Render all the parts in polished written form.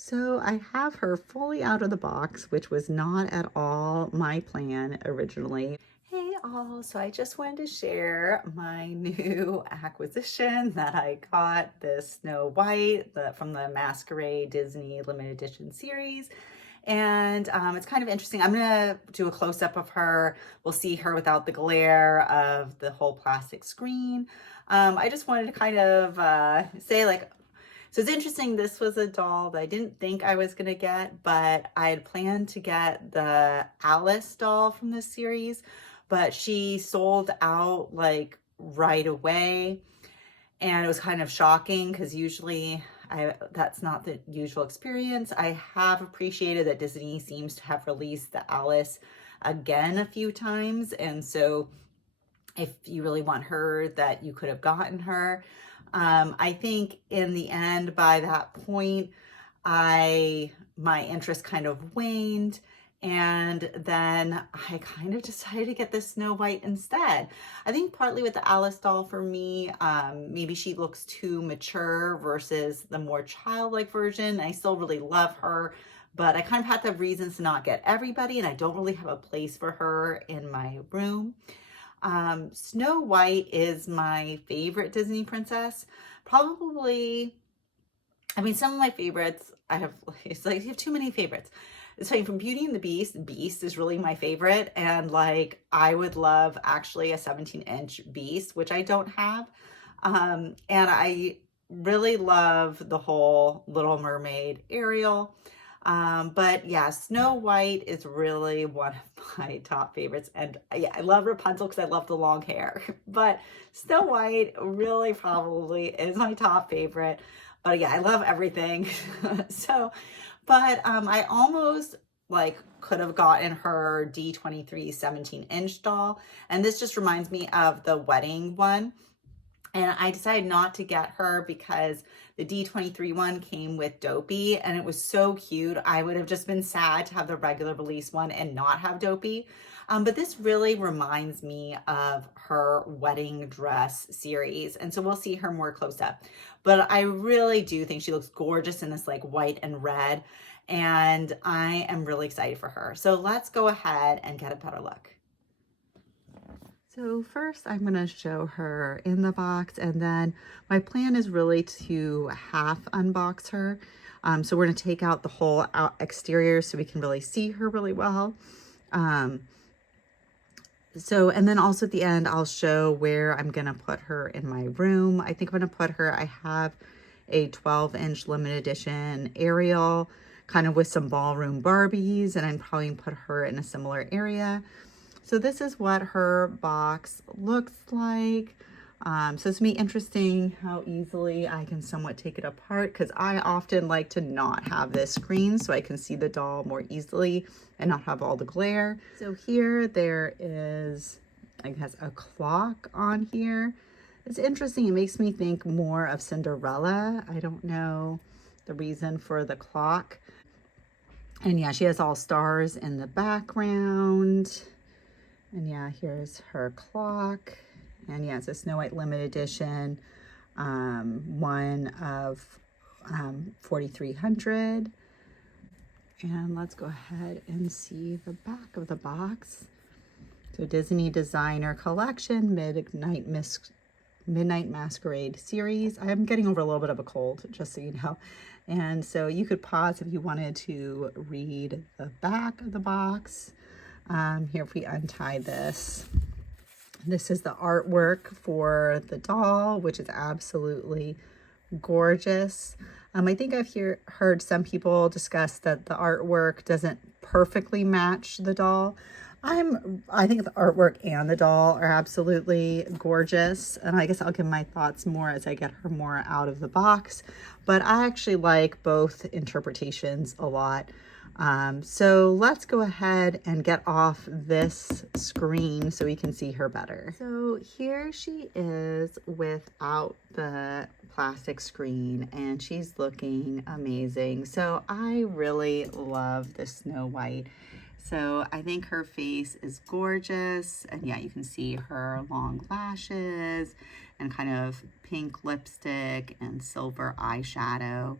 So I have her fully out of the box, which was not at all my plan originally. Hey all, so I just wanted to share my new acquisition that I got, this Snow White from the Masquerade Disney limited edition series. And it's kind of interesting. I'm gonna do a close-up of her. We'll see her without the glare of the whole plastic screen. I just wanted to kind of say like, so it's interesting, this was a doll that I didn't think I was gonna get, but I had planned to get the Alice doll from this series, but she sold out like right away. And it was kind of shocking because usually that's not the usual experience. I have appreciated that Disney seems to have released the Alice again a few times. And so if you really want her, that you could have gotten her. I think in the end, by that point, my interest kind of waned. And then I kind of decided to get the Snow White instead. I think partly with the Alice doll for me, maybe she looks too mature versus the more childlike version. I still really love her, but I kind of had the reasons to not get everybody, and I don't really have a place for her in my room. Snow White is my favorite Disney princess. Probably, I mean, some of my favorites, it's like you have too many favorites. It's like from Beauty and the Beast, Beast is really my favorite. And like, I would love actually a 17-inch Beast, which I don't have. And I really love the whole Little Mermaid Ariel. But yeah, Snow White is really one of my top favorites. And yeah, I love Rapunzel because I love the long hair. But Snow White really probably is my top favorite. But yeah, I love everything. So, but I almost like could have gotten her D23 17-inch doll. And this just reminds me of the wedding one. And I decided not to get her because the D23 one came with Dopey and it was so cute. I would have just been sad to have the regular release one and not have Dopey. But this really reminds me of her wedding dress series. And so we'll see her more close up. But I really do think she looks gorgeous in this like white and red. And I am really excited for her. So let's go ahead and get a better look. So first I'm going to show her in the box, and then my plan is really to half unbox her. So we're going to take out the whole exterior so we can really see her really well. And then also at the end, I'll show where I'm going to put her in my room. I think I'm going to put her, I have a 12-inch limited edition Ariel, kind of with some ballroom Barbies, and I'm probably going to put her in a similar area. So this is what her box looks like. So it's gonna be interesting how easily I can somewhat take it apart, because I often like to not have this screen so I can see the doll more easily and not have all the glare. So here there is, I guess, a clock on here. It's interesting. It makes me think more of Cinderella. I don't know the reason for the clock. And yeah, she has all stars in the background. And yeah, here's her clock. And yeah, it's a Snow White limited edition, one of 4,300. And let's go ahead and see the back of the box. So Disney Designer Collection, Midnight Masquerade series. I'm getting over a little bit of a cold, just so you know. And so you could pause if you wanted to read the back of the box. Here, if we untie this, this is the artwork for the doll, which is absolutely gorgeous. I think I've heard some people discuss that the artwork doesn't perfectly match the doll. I think the artwork and the doll are absolutely gorgeous, and I guess I'll give my thoughts more as I get her more out of the box, but I actually like both interpretations a lot. So let's go ahead and get off this screen so we can see her better. So here she is without the plastic screen, and she's looking amazing. So I really love the Snow White. So I think her face is gorgeous, and yeah, you can see her long lashes and kind of pink lipstick and silver eyeshadow.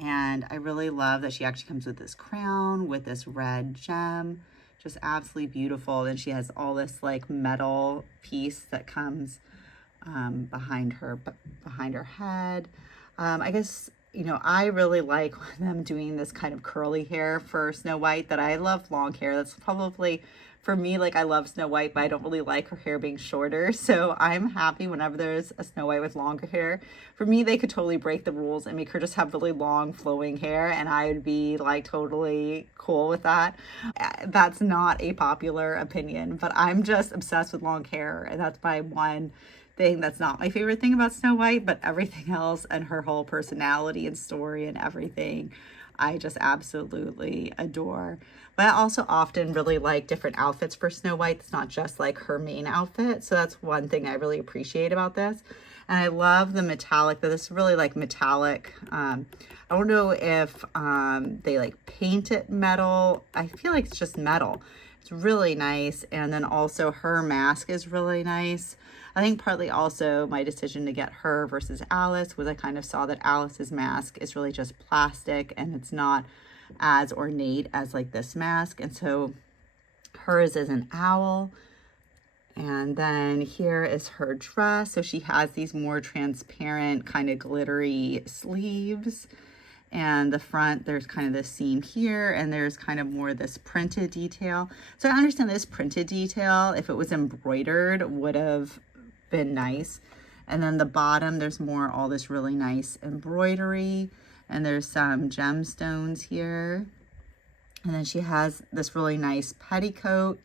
And I really love that she actually comes with this crown with this red gem, just absolutely beautiful. And she has all this like metal piece that comes behind her head. I guess, you know, I really like them doing this kind of curly hair for Snow White, that I love long hair. That's probably, for me, like, I love Snow White, but I don't really like her hair being shorter. So I'm happy whenever there's a Snow White with longer hair. For me, they could totally break the rules and make her just have really long flowing hair, and I would be like totally cool with that. That's not a popular opinion, but I'm just obsessed with long hair, and that's my one thing that's not my favorite thing about Snow White, but everything else and her whole personality and story and everything, I just absolutely adore. But I also often really like different outfits for Snow White. It's not just like her main outfit. So that's one thing I really appreciate about this. And I love the metallic, that this is really like metallic. I don't know if they like paint it metal. I feel like it's just metal. It's really nice. And then also her mask is really nice. I think partly also my decision to get her versus Alice was I kind of saw that Alice's mask is really just plastic and it's not as ornate as like this mask. And so hers is an owl. And then here is her dress. So she has these more transparent kind of glittery sleeves. And the front, there's kind of this seam here, and there's kind of more this printed detail. So I understand this printed detail, if it was embroidered, would have been nice. And then the bottom, there's more all this really nice embroidery, and there's some gemstones here. And then she has this really nice petticoat,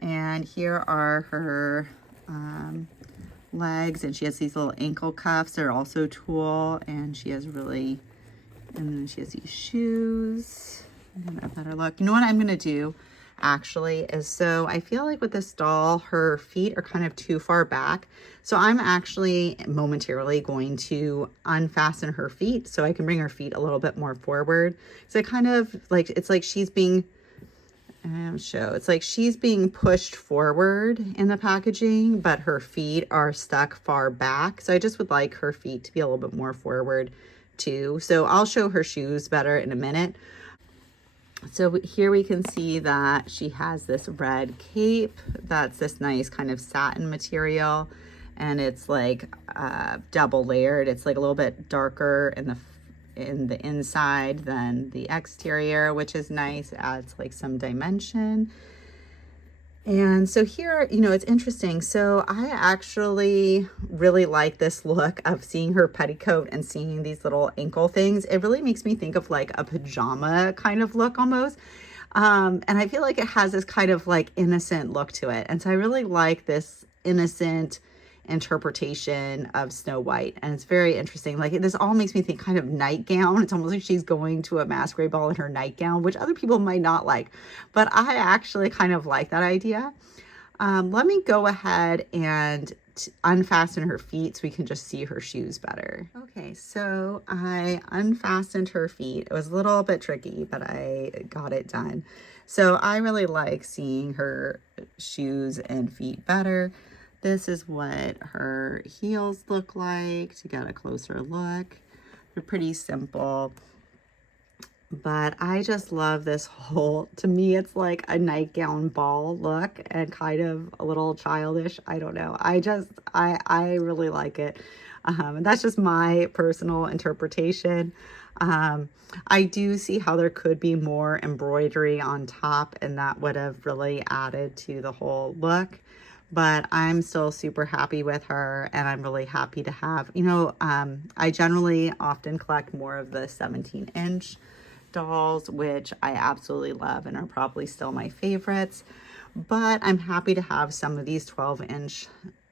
and here are her legs, and she has these little ankle cuffs. They're also tulle, and she has really, and then she has these shoes. A better look. You know what I'm gonna do actually is, so I feel like with this doll, her feet are kind of too far back. So I'm actually momentarily going to unfasten her feet so I can bring her feet a little bit more forward. So it kind of like, it's like she's being, it's like she's being pushed forward in the packaging, but her feet are stuck far back. So I just would like her feet to be a little bit more forward too. So I'll show her shoes better in a minute. So here we can see that she has this red cape that's this nice kind of satin material, and it's like double layered. It's like a little bit darker in the inside than the exterior, which is nice, adds like some dimension. And so here, you know, it's interesting. So I actually really like this look of seeing her petticoat and seeing these little ankle things. It really makes me think of like a pajama kind of look almost. And I feel like it has this kind of like innocent look to it. And so I really like this innocent interpretation of Snow White, and it's very interesting. Like, this all makes me think kind of nightgown. It's almost like she's going to a masquerade ball in her nightgown, which other people might not like, but I actually kind of like that idea. Let me go ahead and unfasten her feet so we can just see her shoes better. Okay, so I unfastened her feet. It was a little bit tricky, but I got it done. So I really like seeing her shoes and feet better. This is what her heels look like to get a closer look. They're pretty simple, but I just love this whole, to me, it's like a nightgown ball look and kind of a little childish. I don't know. I really like it. And that's just my personal interpretation. I do see how there could be more embroidery on top, and that would have really added to the whole look. But I'm still super happy with her, and I'm really happy to have, you know, I generally often collect more of the 17-inch dolls, which I absolutely love and are probably still my favorites. But I'm happy to have some of these 12-inch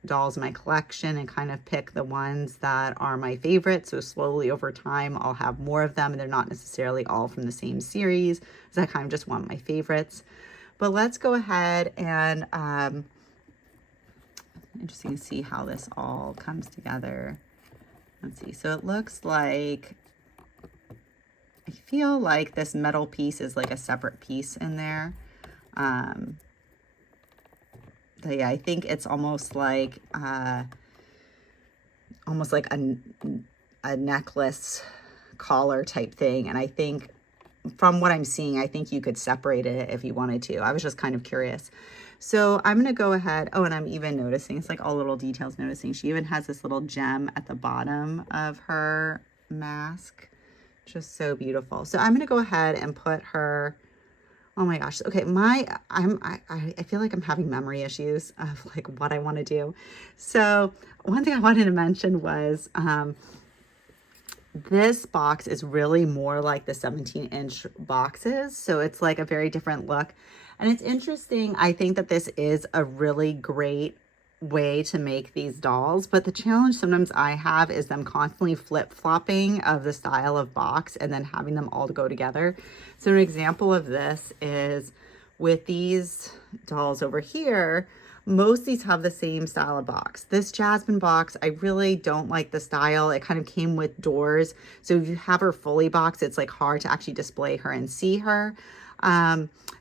dolls in my collection and kind of pick the ones that are my favorite. So slowly over time, I'll have more of them, and they're not necessarily all from the same series, because I kind of just want my favorites. But let's go ahead and interesting to see how this all comes together. Let's see. So it looks like, I feel like this metal piece is like a separate piece in there. But yeah, I think it's almost like a necklace collar type thing. And I think from what I'm seeing, I think you could separate it if you wanted to. I was just kind of curious. So I'm going to go ahead. Oh, and I'm even noticing, it's like all little details noticing. She even has this little gem at the bottom of her mask. Just so beautiful. So I'm going to go ahead and put her, oh my gosh. Okay. I feel like I'm having memory issues of like what I want to do. So one thing I wanted to mention was, this box is really more like the 17-inch boxes. So it's like a very different look. And it's interesting. I think that this is a really great way to make these dolls. But the challenge sometimes I have is them constantly flip-flopping of the style of box and then having them all to go together. So an example of this is with these dolls over here. Most of these have the same style of box. This Jasmine box, I really don't like the style. It kind of came with doors. So if you have her fully boxed, it's like hard to actually display her and see her.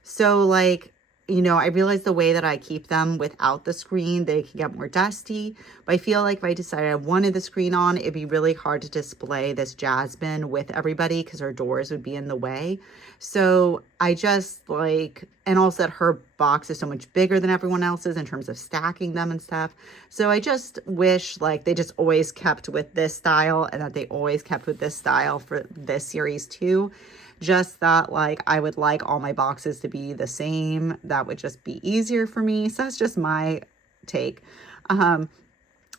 So like, you know, I realize the way that I keep them without the screen, they can get more dusty. But I feel like if I decided I wanted the screen on, it'd be really hard to display this Jasmine with everybody because her doors would be in the way. So I just like, and also that her box is so much bigger than everyone else's in terms of stacking them and stuff. So I just wish like they just always kept with this style and that they always kept with this style for this series too. Just that like I would like all my boxes to be the same. That would just be easier for me. So that's just my take.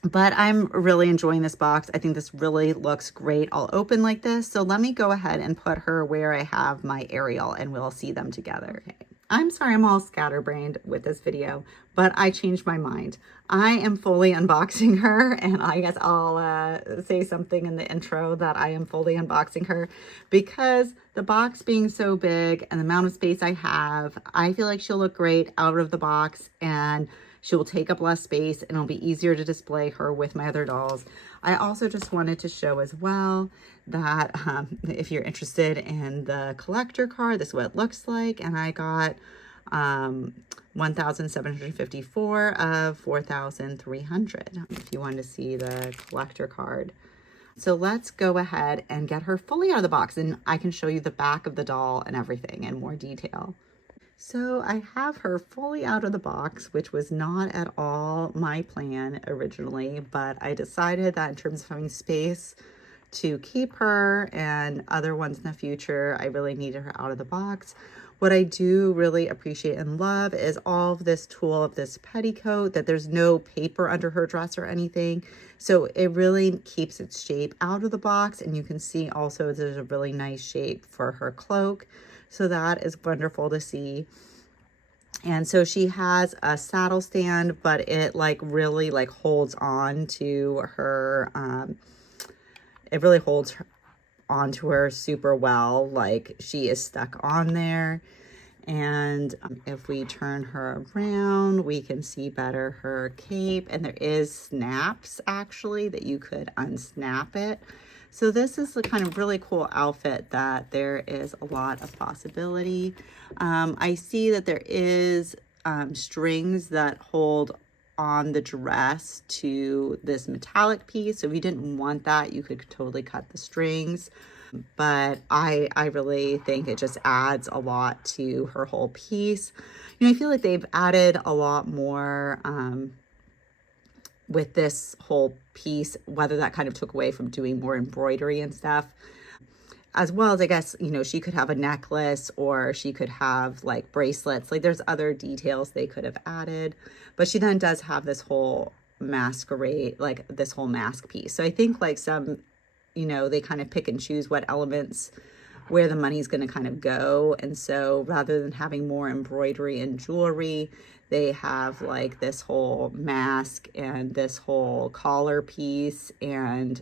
But I'm really enjoying this box. I think this really looks great all open like this. So let me go ahead and put her where I have my Ariel and we'll see them together. Okay. I'm sorry I'm all scatterbrained with this video, but I changed my mind. I am fully unboxing her, and I guess I'll say something in the intro that I am fully unboxing her because the box being so big and the amount of space I have, I feel like she'll look great out of the box and she will take up less space and it'll be easier to display her with my other dolls. I also just wanted to show as well that if you're interested in the collector card, this is what it looks like. And I got 1,754 of 4,300 if you want to see the collector card. So let's go ahead and get her fully out of the box and I can show you the back of the doll and everything in more detail. So I have her fully out of the box, which was not at all my plan originally, but I decided that in terms of having space to keep her and other ones in the future, I really needed her out of the box. What I do really appreciate and love is all of this tulle of this petticoat, that there's no paper under her dress or anything. So it really keeps its shape out of the box. And you can see also there's a really nice shape for her cloak. So that is wonderful to see. And so she has a saddle stand, but it like really like holds on to her, it really holds onto her super well. Like she is stuck on there. And if we turn her around, we can see better her cape. And there is snaps actually that you could unsnap it. So this is the kind of really cool outfit that there is a lot of possibility. I see that there is strings that hold on the dress to this metallic piece. So if you didn't want that, you could totally cut the strings. But I really think it just adds a lot to her whole piece. You know, I feel like they've added a lot more with this whole piece, whether that kind of took away from doing more embroidery and stuff, as well as, I guess, you know, she could have a necklace or she could have like bracelets. Like there's other details they could have added, but she then does have this whole masquerade, like this whole mask piece. So I think like some, you know, they kind of pick and choose what elements, where the money's going to kind of go. And so rather than having more embroidery and jewelry, they have like this whole mask and this whole collar piece and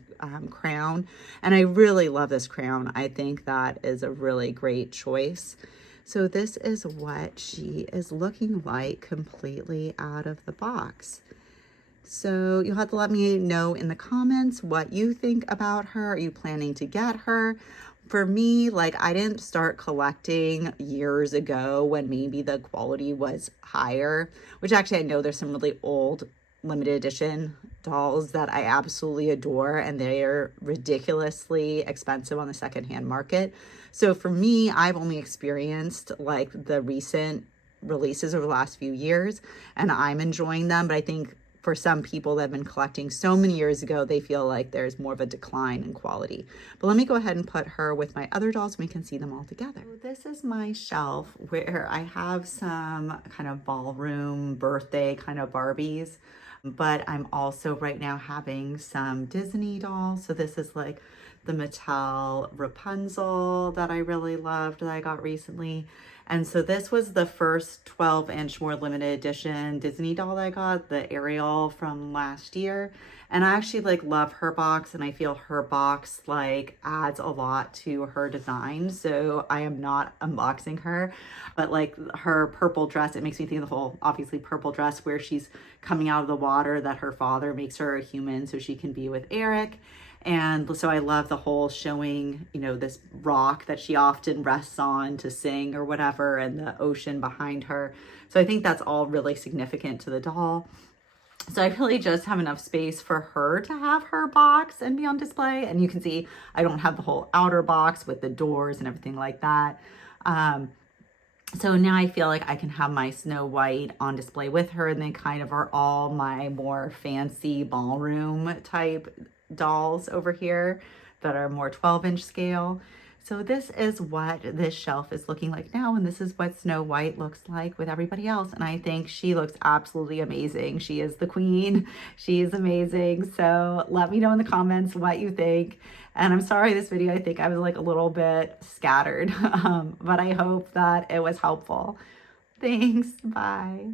crown. And I really love this crown. I think that is a really great choice. So this is what she is looking like completely out of the box. So you'll have to let me know in the comments what you think about her. Are you planning to get her? For me, like I didn't start collecting years ago when maybe the quality was higher, which actually I know there's some really old limited edition dolls that I absolutely adore, and they are ridiculously expensive on the secondhand market. So for me, I've only experienced like the recent releases over the last few years, and I'm enjoying them. But I think for some people that have been collecting so many years ago, they feel like there's more of a decline in quality. But let me go ahead and put her with my other dolls so we can see them all together. So this is my shelf where I have some kind of ballroom birthday kind of Barbies, but I'm also right now having some Disney dolls. So this is like the Mattel Rapunzel that I really loved that I got recently. And so this was the first 12-inch more limited edition Disney doll that I got, the Ariel from last year. And I actually like love her box, and I feel her box like adds a lot to her design. So I am not unboxing her, but like her purple dress, it makes me think of the whole obviously purple dress where she's coming out of the water, that her father makes her a human so she can be with Eric. And so I love the whole showing, you know, this rock that she often rests on to sing or whatever, and the ocean behind her. So I think that's all really significant to the doll. So I really just have enough space for her to have her box and be on display. And you can see I don't have the whole outer box with the doors and everything like that. So now I feel like I can have my Snow White on display with her, and then kind of are all my more fancy ballroom type dolls over here that are more 12-inch scale. So this is what this shelf is looking like now, and this is what Snow White looks like with everybody else. And I think she looks absolutely amazing. She is the queen. She is amazing. So let me know in the comments what you think. And I'm sorry this video, I think I was like a little bit scattered, but I hope that it was helpful. Thanks. Bye.